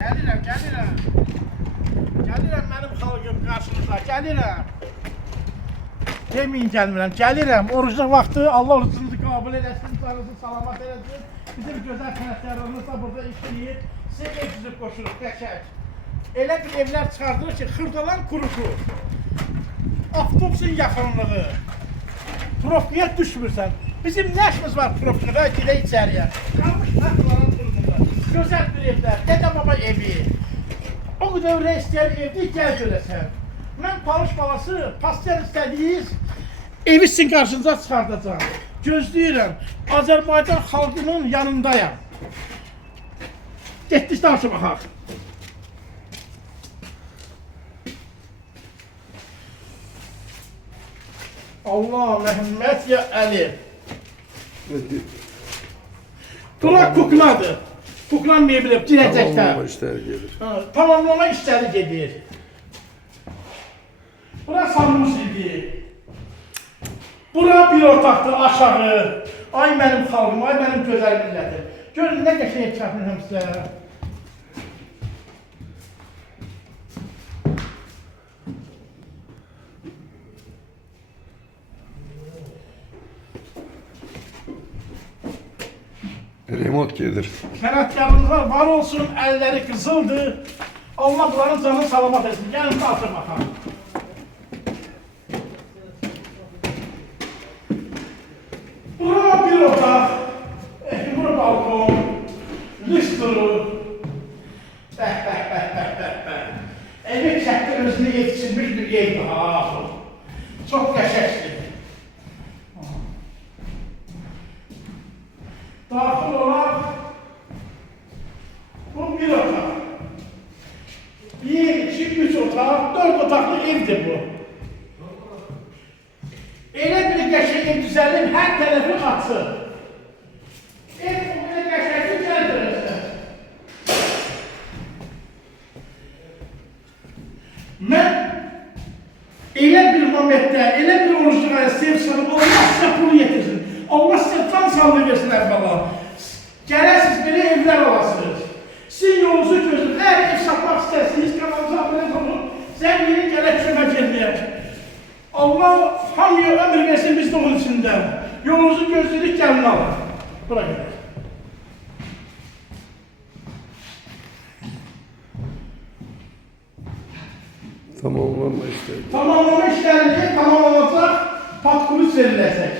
Gəlirəm. Gəlirəm mənim xalqım qarşınıza, gəlirəm. Deməyin gəlmirəm, gəlirəm. Orucluq vaxtı Allah orucunuzu qəbul eləsin, canınızı salamat eləsin. Bizim gözəl sənətkarlarımız da burada işləyir. Sizə ev düzüb qoşuruq, qəşək. Elə bir evlər çıxardırıq ki, xırdalan qurutur. Avtobusun yaxınlığı. Profkiyə düşmürsən. Bizim nə işimiz var profkiyada, gidə içəriyə. Qalmış taxtların turumunda. Gözəl bir evlər, dədə baba evi. O qədər öyle istəyən evdə gəl görəsən. Mən Talış balası, pastel istədiyiz, evi sizin qarşınıza çıxardacağım. Gözləyirəm, Azərbaycan xalqının yanındayım. Getdik danışa baxaq. Allah, Məhəmməd ya Əli. Bura kukladır. Kuklan meybilib, girəcəkdə. Tamamlama işləri gedir. Tamamlama işləri gedir. Bura salmış idi. Bura bir otaqdır aşağı. Ay mənim xalqım, ay mənim gözəl millətim. Görün nə qəşəng çəpinəm sizə. Remot gedir. Sənətkarımızlar var olsun, əlləri qızıldır. Allah bunların canını salamat etsin. Gəlin qalsın baxaq. Bura bir otaq, bura balkon, lüstru. Bəh. Evi çəkdə özünü yetişdirmiş bir evdir ha. Çox qəşəngdir. Daxil olaraq, bu bir otaq. 1, 2, 3 otaq, 4 otaqlı evdir bu. Elə bir qəşəng ev düzəlib, hər tərəfi açıq. Ev o qədər qəşəngdir, gəl görəsən. Mən elə bir momentdə, elə bir orucluğa sevsəm, Allah sizə pulu yetirsin. Allah sizə can sağlığı versin əvvəla. Gələsiniz, belə evlər alasınız. Sizin yolunuzu gözləyir. Əgər ev satmaq istərsiniz, kanalımıza abunə olun. Zəngini gələk kömək edəyək. Allah hamıya ömür versin biz de onun içində. Yolunuzu gözləyirik, gəlin alın. Bura gedək. Tamamlama işləri. Tamamlama işlərini tamamlanacaq, patkulis veriləcək.